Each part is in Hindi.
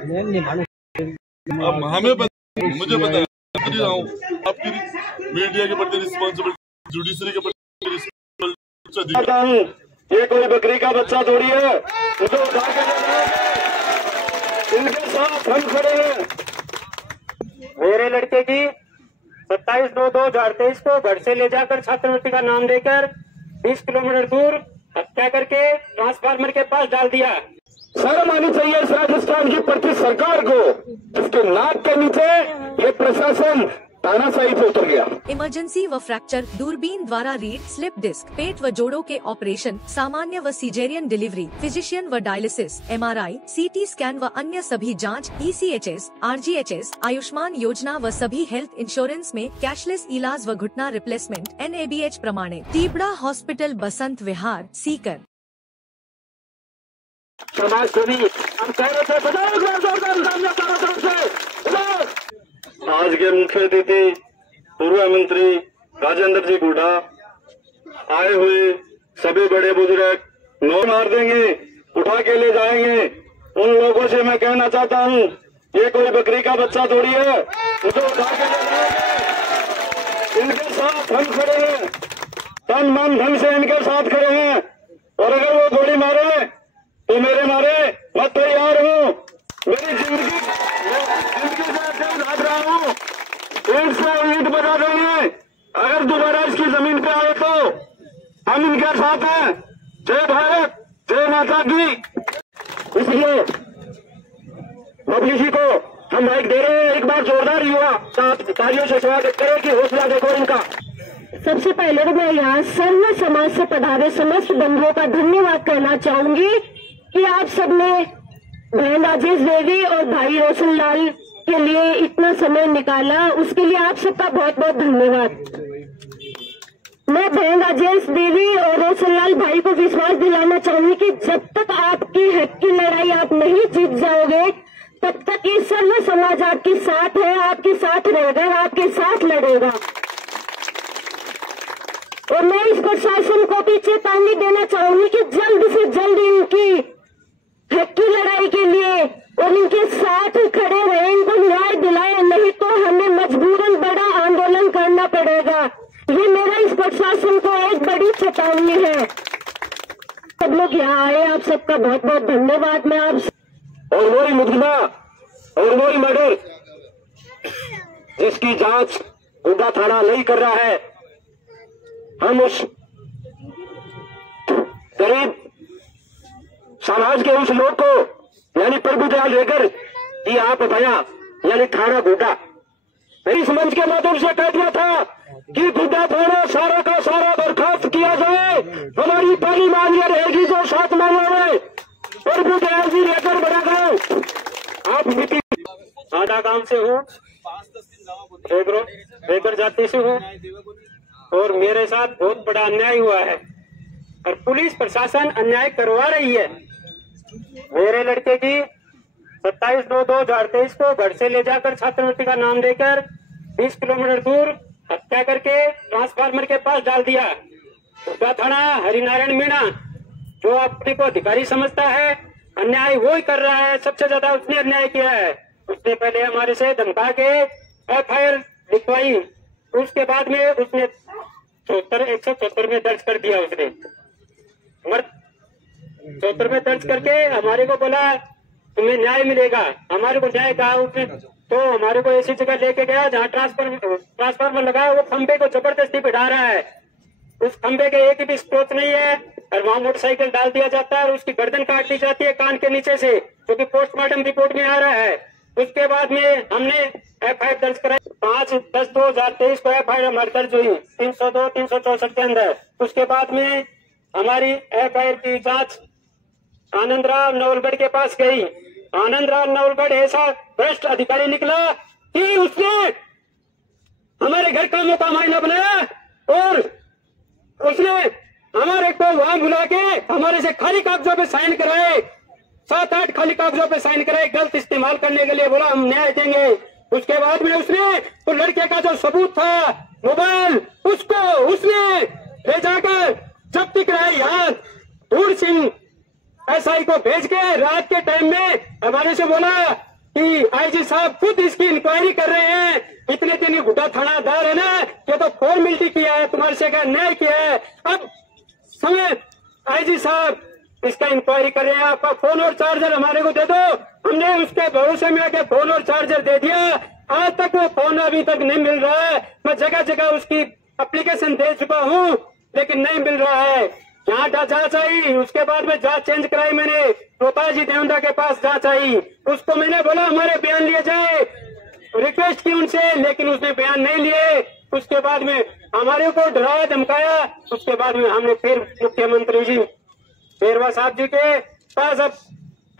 अब हमें मुझे पता है आपकी मीडिया के प्रति रिस्पॉन्सिबिलिटी, जुडिशरी के प्रति रिस्पॉन्सिबिलिटी। ये कोई बकरी का बच्चा थोड़ी है, मुझे उठा के इनके साथ हम खड़े हैं। मेरे लड़के की 27/9/2023 को घर से ले जाकर छात्रवृत्ति का नाम देकर 20 किलोमीटर दूर हत्या करके ट्रांसफार्मर के पास डाल दिया। शर्म आनी चाहिए इस राजस्थान की प्रति सरकार को, जिसके नाक के नीचे ये प्रशासन तानाशाही पे उतर गया। इमरजेंसी व फ्रैक्चर, दूरबीन द्वारा रीढ़, स्लिप डिस्क, पेट व जोड़ों के ऑपरेशन, सामान्य व सीजेरियन डिलीवरी, फिजिशियन व डायलिसिस, MRI, CT स्कैन व अन्य सभी जांच, ECHS, RGHS, आयुष्मान योजना व सभी हेल्थ इंश्योरेंस में कैशलेस इलाज व घुटना रिप्लेसमेंट NABH प्रमाणित। टीबड़ा हॉस्पिटल, बसंत विहार, सीकर। समाज को भी हम कह रहे थे, आज के मुख्य अतिथि पूर्व मंत्री राजेंद्र जी गुड्डा आए हुए सभी बड़े बुजुर्ग नौ मार देंगे, उठा के ले जाएंगे। उन लोगों से मैं कहना चाहता हूँ, ये कोई बकरी का बच्चा थोड़ी है, मुझे उठा के ले जाएंगे। इनके साथ हम खड़े हैं, तन मन धन से इनके साथ खड़े हैं। और अगर वो गोली मारे तो मेरे मारे मैं तैयार हूँ। मेरी जिंदगी से भाग रहा हूँ, ईंट से ईंट बजा देंगे। अगर दोबारा इसकी जमीन पे आए तो हम इनके साथ हैं। जय भारत, जय माता की। इसलिए पब्लिसी को हम माइक दे रहे हैं, एक बार जोरदार युवा तालियों से स्वागत करें कि हौसला देखो इनका। सबसे पहले तो मैं यहाँ सर्व समाज से पधारे समस्त बंधुओं का धन्यवाद करना चाहूंगी कि आप सबने बहन राजेश देवी और भाई रोशन लाल के लिए इतना समय निकाला, उसके लिए आप सबका बहुत बहुत धन्यवाद। मैं बहन राजेश देवी और रोशन लाल भाई को विश्वास दिलाना चाहूंगी कि जब तक आपकी हक की लड़ाई आप नहीं जीत जाओगे, तब तक ये सर्व समाज आपके साथ है, आपके साथ रहेगा, आपके साथ लड़ेगा। और मैं इस प्रशासन को भी चेतावनी देना चाहूंगी कि जल्द से जल्द इनकी हक की लड़ाई के लिए और इनके साथ खड़े रहे, इनको न्याय दिलाए, नहीं तो हमें मजबूरन बड़ा आंदोलन करना पड़ेगा। ये मेरा इस प्रशासन को एक बड़ी चेतावनी है। सब लोग यहाँ आए, आप सबका बहुत बहुत धन्यवाद। मैं आप और वही मुकदमा और वही मर्डर जिसकी जांच गुड्डा थाना नहीं कर रहा है, हम उस गरीब समाज के उस लोग को यानी प्रभु दयाल लेकर कि आप बताया यानी थाना गुड्डा, इस मंच के माध्यम से कह दिया था कि गुड्डा थाना सारा का सारा बर्खास्त किया जाए। हमारी पहली मांग यह रहेगी जो 7 मांगों में प्रभु दयाल जी लेकर बड़ा गाँव। आप नीति आधा गांव से हूँ, बेगर जाति से हूँ और मेरे साथ बहुत बड़ा अन्याय हुआ है और पुलिस प्रशासन अन्याय करवा रही है। मेरे लड़के की 27/9/2023 को घर से ले जाकर छात्रवृत्ति का नाम देकर 20 किलोमीटर दूर हत्या करके ट्रांसफार्मर के पास डाल दिया। गुड्डा थाना हरिनारायण मीणा जो अपने को अधिकारी समझता है, अन्याय वो ही कर रहा है। सबसे ज्यादा उसने अन्याय किया है। उसने पहले हमारे से धमका के FIR लिखवाई, उसके बाद में उसने 174 में दर्ज कर दिया। उसने 74 में दर्ज करके हमारे को बोला तुम्हें न्याय मिलेगा। हमारे को न्याय कहा उसने, तो हमारे को ऐसी जगह लेके गया जहाँ ट्रांसफार्मर लगा है, वो खंबे को जबरदस्ती बिठा रहा है। उस खंबे के एक भी स्रोत नहीं है और वहाँ मोटरसाइकिल डाल दिया जाता है और उसकी गर्दन काट दी जाती है कान के नीचे से, जो कि पोस्टमार्टम रिपोर्ट में आ रहा है। उसके बाद में हमने FIR दर्ज कराई। 5/10/2023 को FIR हमारी दर्ज हुई 302, 364 के अंदर। उसके बाद में हमारी FIR की जांच आनंदराव नवलगढ़ के पास गई। आनंदराव नवलगढ़ ऐसा भ्रष्ट अधिकारी निकला कि उसने हमारे घर का मौका मायना बनाया और उसने हमारे को वहां बुला के हमारे से खाली कागजों पे साइन कराए, 7-8 खाली कागजों पे साइन कराए, गलत इस्तेमाल करने के लिए बोला हम न्याय देंगे। उसके बाद में उसने तो लड़के का जो सबूत था मोबाइल, उसको उसने ले जाकर जब्ती कराई। यहाँ धूड़ सिंह SI को भेज के रात के टाइम में हमारे से बोला कि आईजी साहब खुद इसकी इंक्वायरी कर रहे हैं। इतने दिन ये गुड्डा थानादार है ना, ये तो फॉर्मेलिटी किया है, तुम्हारे से क्या न्याय किया है। अब समय आईजी साहब इसका इंक्वायरी कर रहे हैं, आपका फोन और चार्जर हमारे को दे दो। हमने उसके भरोसे में आके फोन और चार्जर दे दिया, आज तक वो फोन अभी तक नहीं मिल रहा है। मैं जगह जगह उसकी एप्लीकेशन दे चुका हूँ लेकिन नहीं मिल रहा है। यहाँ जांच आई, उसके बाद में जांच चेंज कराई मैंने, रोताजी देवंदा के पास जांच आई, उसको मैंने बोला हमारे बयान लिए जाए, रिक्वेस्ट की उनसे, लेकिन उसने बयान नहीं लिए। उसके बाद में हमारे को डराया धमकाया। उसके बाद में हमने फिर मुख्यमंत्री जी शेरवा साहब जी के पास अब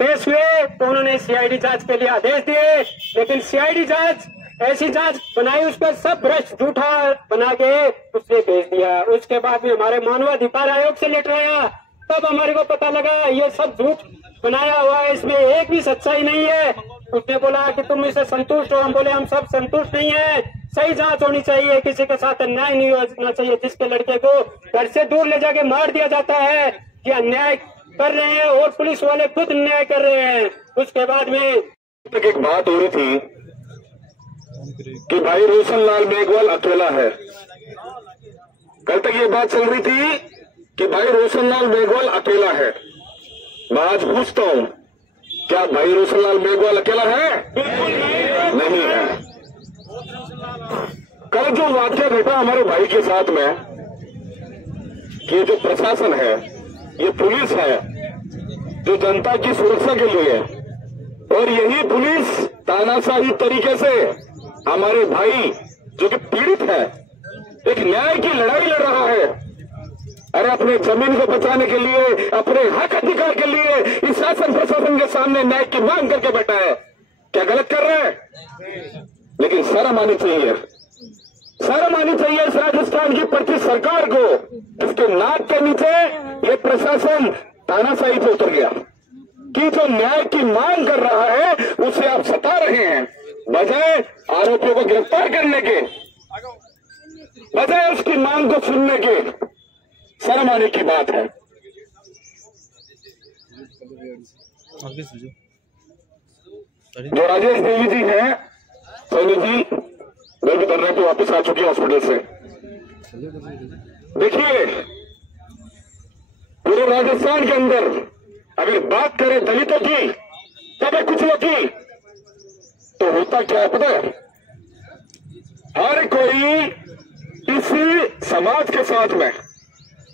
पेश हुए तो उन्होंने सीआईडी जांच के लिए आदेश दिए, लेकिन सीआईडी जांच ऐसी जांच बनाई, उस पर सब भ्रष्ट झूठा बना के उसने भेज दिया। उसके बाद में हमारे मानवाधिकार आयोग से लेटर आया, तब हमारे को पता लगा ये सब झूठ बनाया हुआ है, इसमें एक भी सच्चाई नहीं है। उसने बोला कि तुम इससे संतुष्ट हो, हम बोले हम सब संतुष्ट नहीं है, सही जांच होनी चाहिए, किसी के साथ अन्याय नहीं होना चाहिए। जिसके लड़के को घर से दूर ले जाके मार दिया जाता है, ये अन्याय कर रहे हैं और पुलिस वाले खुद अन्याय कर रहे हैं। उसके बाद में एक बात हो रही थी कि भाई रोशन लाल मेघवाल अकेला है। कल तक ये बात चल रही थी कि भाई रोशन लाल मेघवाल अकेला है। मैं आज पूछता हूं, क्या भाई रोशन लाल मेघवाल अकेला है? नहीं है। कल जो वाक्य घटा हमारे भाई के साथ में कि ये जो प्रशासन है, ये पुलिस है जो जनता की सुरक्षा के लिए, और यही पुलिस तानाशाही तरीके से हमारे भाई जो कि पीड़ित है, एक न्याय की लड़ाई लड़ रहा है। अरे अपने जमीन को बचाने के लिए, अपने हक अधिकार के लिए इस शासन प्रशासन के सामने न्याय की मांग करके बैठा है। क्या गलत कर रहा है? लेकिन शर्म आनी चाहिए, शर्म आनी चाहिए इस राजस्थान की प्रति सरकार को, जिसके नाक के नीचे ये प्रशासन तानाशाही पे उतर गया कि जो न्याय की मांग कर रहा है उसे आप सता रहे हैं, बजाय आरोपियों को गिरफ्तार करने के, बजाय उसकी मांग को सुनने के। शर्म आने की बात है। जो राजेश देवी जी हैं, सोनी जी, वे भी धरने पे वापस आ चुकी है हॉस्पिटल से। देखिए, पूरे राजस्थान के अंदर अगर बात करें दलितों की, तब कुचलों की, तो होता क्या है पता है? हर कोई इस समाज के साथ में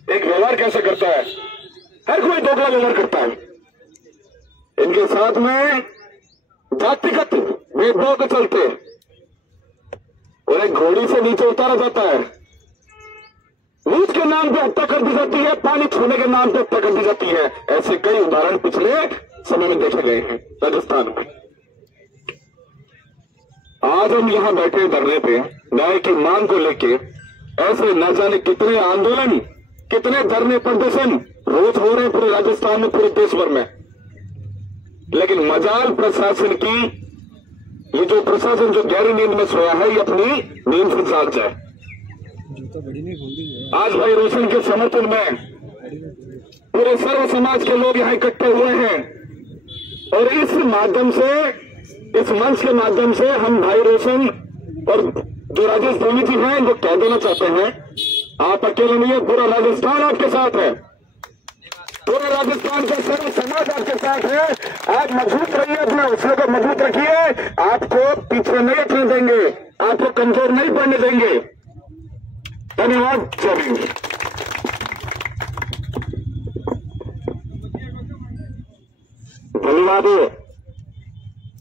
एक व्यवहार कैसे करता है, हर कोई दोगला व्यवहार करता है। इनके साथ में जातिगत भेदभाव के चलते उन्हें घोड़ी से नीचे उतारा जाता है, नीच के नाम पे हत्या कर दी जाती है, पानी छूने के नाम पे हत्या कर दी जाती है। ऐसे कई उदाहरण पिछले समय में देखे गए हैं राजस्थान में। आज हम यहां बैठे धरने पे न्याय की मांग को लेके, ऐसे न जाने कितने आंदोलन, कितने धरने प्रदर्शन रोज हो रहे हैं पूरे राजस्थान में, पूरे देश भर में। लेकिन मजाल प्रशासन की, ये जो प्रशासन जो गहरी नींद में सोया है, ये अपनी नींद से जाग जाए। आज भाई रोशन के समर्थन में पूरे सर्व समाज के लोग यहाँ इकट्ठे हुए हैं, और इस माध्यम से, इस मंच के माध्यम से हम भाई रोशन और जो राजेश देवी जी हैं, वो कह देना चाहते हैं, आप अकेले नहीं है, पूरा राजस्थान आपके साथ है, पूरे राजस्थान का सर्व समाज आपके साथ है। आप मजबूत रहिए, अपने हौसले को मजबूत रखिए, आपको पीछे नहीं हटने देंगे, आपको कमजोर नहीं पड़ने देंगे। धन्यवाद। जय हिंद। धन्यवाद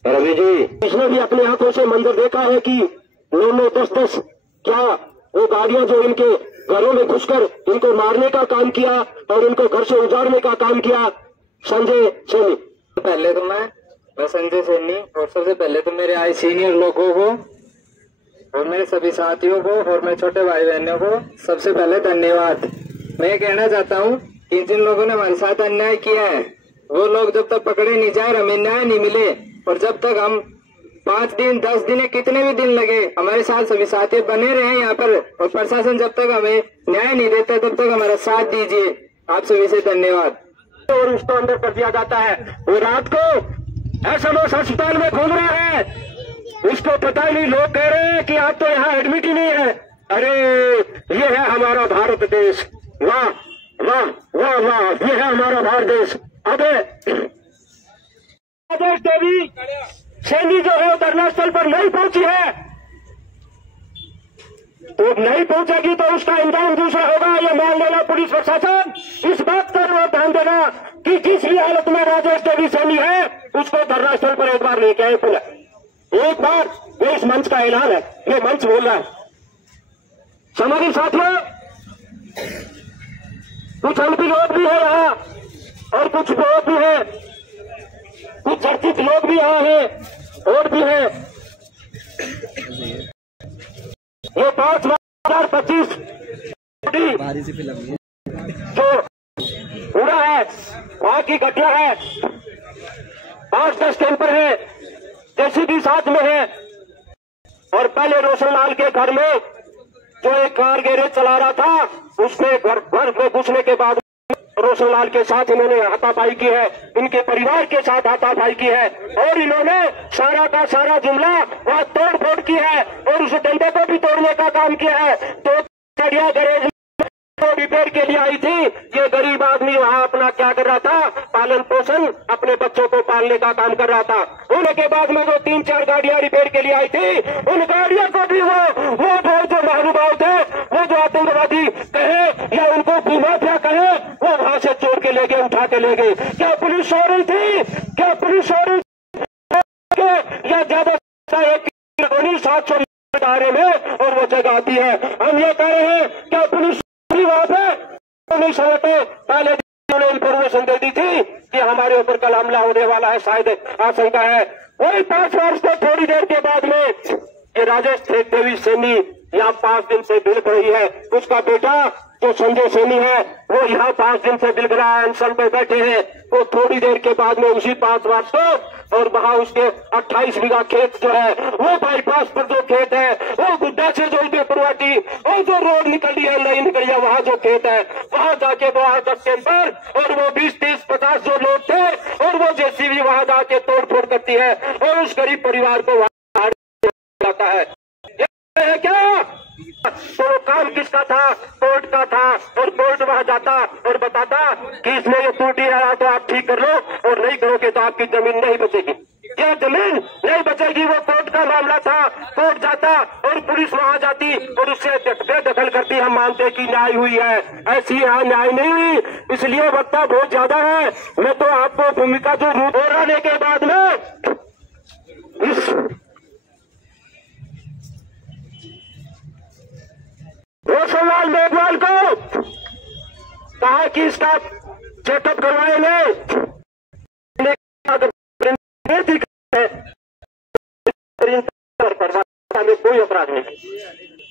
रवि जी। इसने भी अपनी आंखों से मंजर देखा है कि 9-9, 10-10 क्या वो गाड़ियां जो इनके घरों में घुसकर इनको मारने का काम किया और इनको घर से उजाड़ने का काम किया। संजय सैनी। पहले तो मैं संजय सैनी, और सबसे पहले तो मेरे आई सीनियर लोगों को और मेरे सभी साथियों को और मेरे छोटे भाई बहनों को सबसे पहले धन्यवाद। मैं कहना चाहता हूँ कि जिन लोगों ने हमारे साथ अन्याय किया है, वो लोग जब तक पकड़े नहीं जाए, हमें न्याय नहीं मिले, और जब तक हम 5 दिन 10 दिन कितने भी दिन लगे, हमारे साथ सभी साथी बने रहे यहाँ पर, और प्रशासन जब तक हमें न्याय नहीं देता तब तक हमारा साथ दीजिए। आप सभी से धन्यवाद। और उसको अंदर कर दिया जाता है। वो रात को एसएमएस अस्पताल में घूम रहा है, उसको पता ही नहीं। लोग कह रहे हैं कि आप तो यहाँ एडमिट ही नहीं है। अरे ये है हमारा भारत देश, वाह वाह वाह वाह, ये है हमारा भारत देश। अबे राजेश देवी सैनी जो है धरना स्थल पर नहीं पहुंची है, तो नहीं पहुंचेगी तो उसका अंजाम दूसरा होगा, ये मान लेना पुलिस प्रशासन। इस बात पर वो ध्यान देना कि जिस भी हालत में राजेश देवी सैनी है उसको धरना स्थल पर एक बार लेके आए पुलिस। एक बार ये इस मंच का ऐलान है, ये मंच बोल रहा है। समझिए साथियों, कुछ एमपी लोग भी है यहाँ और कुछ लोग भी है, कुछ चर्चित लोग भी यहाँ हैं और भी है। ये 5/2025 जो पूरा है वहां की घटना है। 5-10 कैंपर है, जेसीबी साथ में है। और पहले रोशनलाल के घर में जो एक कार गैरेज चला रहा था, उसमें घर में घुसने के बाद रोशनलाल के साथ इन्होंने हाथापाई की है, इनके परिवार के साथ हाथापाई की है और इन्होंने सारा का सारा जुमला वहां तोड़ फोड़ की है और उस डंडे को भी तोड़ने का काम किया है। तो गाड़ियां गैरेज रिपेयर के लिए आई थी। ये गरीब आदमी वहां अपना क्या कर रहा था, पालन पोषण, अपने बच्चों को पालने का काम कर रहा था। उनके बाद में जो 3-4 गाड़ियां रिपेयर के लिए आई थी, उन गाड़ियों को भी वो जो महानुभाव थे, वो जो आतंकवादी कहे या उनको भूमाफिया कहे, वो वहां से चोर के ले गए, उठा के ले गए। क्या पुलिस सो रही थी? क्या पुलिस सो रही थी? या ज्यादा 700 दायरे में और वो जगह आती है। हम ये कह रहे हैं क्या पुलिस वहां पे नहीं समझते? पहले उन्होंने इंफॉर्मेशन दे दी थी कि हमारे ऊपर कल हमला होने वाला है, शायद आशंका है। वही 5 वर्ष को थोड़ी देर के बाद में ये राजेश देवी सैनी यहाँ 5 दिन से बिलख रही है। उसका बेटा जो संजय सैनी है वो यहाँ 5 दिन से बिलख रहा है, अनशन पे बैठे हैं। वो थोड़ी देर के बाद में उसी 5 वर्ष को और वहां उसके 28 बीघा खेत जो है, वो बाईपास पर जो खेत है, वो गुड्डा से जो परवाटी और जो रोड निकली है, नहीं निकली है, वहां जो खेत है, वहां जाके वो 10 कैंपर और वो 20-30-50 जो लोग थे और वो जेसीबी वहां जाके तोड़ फोड़ करती है और उस गरीब परिवार को वहां जाता है। है क्या? तो काम किसका था? कोर्ट का था। और कोर्ट वहां जाता और बताता कि इसमें ये टूटी रहा तो आप ठीक कर लो और नहीं करोगे तो आपकी जमीन नहीं बचेगी। क्या जमीन नहीं बचेगी? वो कोर्ट का मामला था। कोर्ट जाता और पुलिस वहां जाती और उससे बेदखल करती। हम मानते कि न्याय हुई है, ऐसी यहाँ न्याय नहीं हुई, इसलिए वक्ता बहुत ज्यादा है। मैं तो आपको भूमिका जो रूप दोहराने के बाद में इस रोशनलाल मेघवाल को कहा कि इसका चेकअप करवाएंगे, में कोई अपराध नहीं।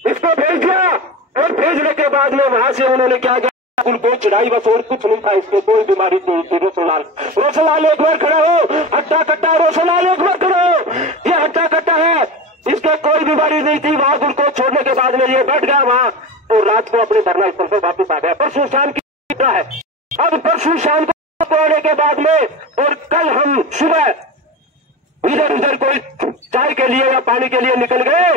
इसको भेज दिया और भेजने के बाद में वहां से उन्होंने क्या किया, उनको चढ़ाई बस और कुछ नहीं था। इसको कोई बीमारी नहीं थी। रोशनलाल एक बार खड़ा हो, हट्टा कट्टा रोशनलाल एक बार खड़ा हो, ये हट्टा कट्टा है, इसके कोई बीमारी नहीं थी। वहां उनको छोड़ने के बाद में ये बैठ गया वहां और रात को अपने धरना स्थल पर वापस आ गया। परसों शाम की है, अब परसों शाम को आने के बाद में और कल हम सुबह इधर उधर कोई चाय के लिए या पानी के लिए निकल गए।